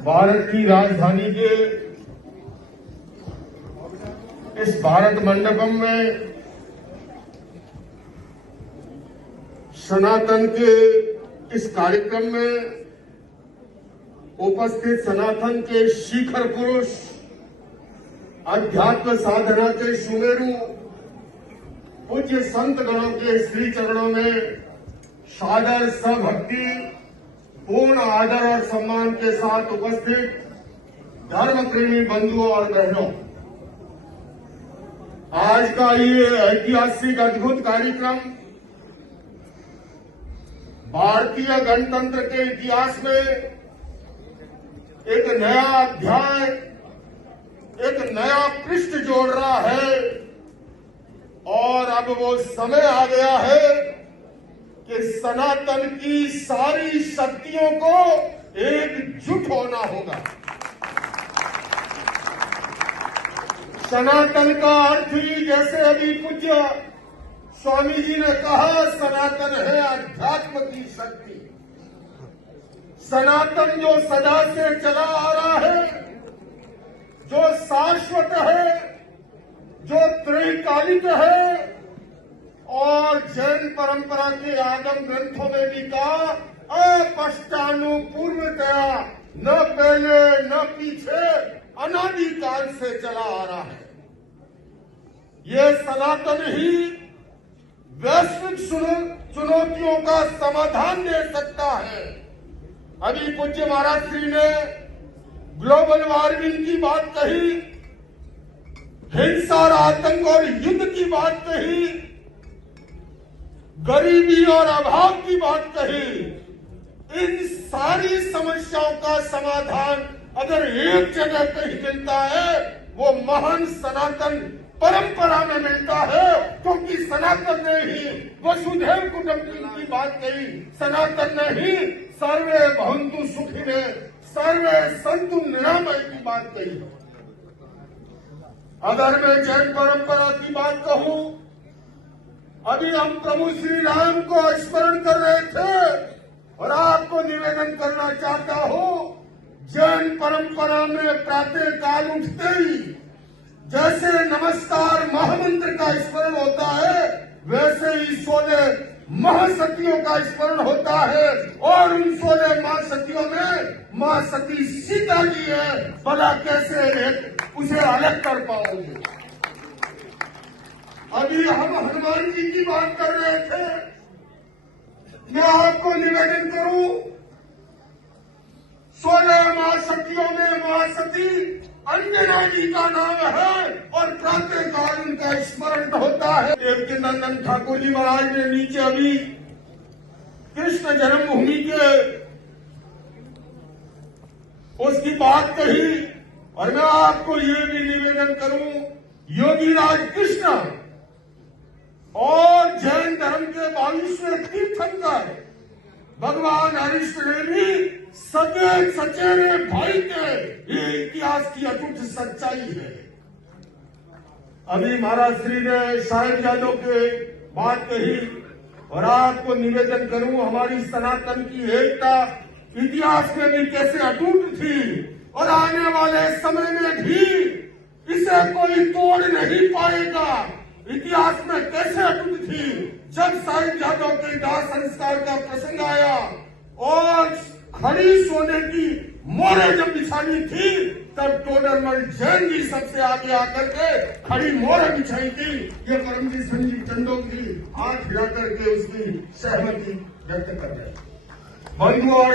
भारत की राजधानी के इस भारत मंडपम में सनातन के इस कार्यक्रम में उपस्थित सनातन के शिखर पुरुष, अध्यात्म साधना के सुमेरु पूज्य संत गणों के श्री चरणों में सादर सभक्ति पूर्ण आदर और सम्मान के साथ उपस्थित धर्म प्रेमी बंधुओं और बहनों, आज का ये ऐतिहासिक अद्भुत कार्यक्रम भारतीय गणतंत्र के इतिहास में एक नया अध्याय, एक नया पृष्ठ जोड़ रहा है और अब वो समय आ गया है कि सनातन की सारी शक्तियों को एकजुट होना होगा। सनातन का अर्थ ही जैसे अभी पूज्य स्वामी जी ने कहा, सनातन है अध्यात्म की शक्ति। सनातन जो सदा से चला आ रहा है, जो शाश्वत है, जो त्रैकालिक है और जैन परंपरा के आगम ग्रंथों में भी कहा अपष्टानुपूर्वतया, न पहले न पीछे, अनादिकाल से चला आ रहा है। ये सनातन ही वैश्विक चुनौतियों का समाधान दे सकता है। अभी पूज्य महाराज श्री ने ग्लोबल वार्मिंग की बात कही, हिंसा और आतंक और युद्ध की बात कही, गरीबी और अभाव की बात कही। इन सारी समस्याओं का समाधान अगर एक जगह कहीं मिलता है, वो महान सनातन परंपरा में मिलता है, क्योंकि सनातन ने ही वसुधैव कुटुंबकम की बात कही। सनातन ने ही सर्वे भवन्तु सुखिनः, सर्वे सन्तु निरामय की बात कही। अगर मैं जैन परंपरा की बात कहूं, अभी हम प्रभु श्री राम को स्मरण कर रहे थे और आपको निवेदन करना चाहता हूं, जैन परंपरा में प्रातः काल उठते ही जैसे नमस्कार महामंत्र का स्मरण होता है, वैसे ही 16 महासतियों का स्मरण होता है और उन 16 महासतियों में मां सती सीता जी है। भला कैसे उसे अलग कर पाओगे? अभी हम हनुमान जी की बात कर रहे थे। मैं आपको निवेदन करूं, 16 महासतियों में महासती अंजना जी का नाम है और प्रातः काल उनका स्मरण होता है। देवकी नंदन ठाकुर जी महाराज ने नीचे अभी कृष्ण जन्मभूमि के उसकी बात कही और मैं आपको ये भी निवेदन करूं, योगी राज कृष्ण और जैन धर्म के 22वें तीर्थंकर भगवान हरिश्चंद्र ने भी सगे सचेरे भाई के ये इतिहास की अटूट सच्चाई है। अभी महाराज श्री ने साहिबजादों के बात कही और आपको निवेदन करूं, हमारी सनातन की एकता इतिहास में भी कैसे अटूट थी और आने वाले समय में भी इसे कोई तोड़ नहीं पाएगा। इतिहास में कैसे अटूट थी, जब साहिबजादों के दाह संस्कार का प्रसंग आया और खड़ी सोने की मोहरें जब बिछानी थी, तब टोडरमल जैन जी सबसे आगे आकर के खड़ी मोहरें बिछाई थी। ये परमजी संजीव चंदों की हाथ हिला करके उसकी सहमति व्यक्त कर रहे बंधुओं।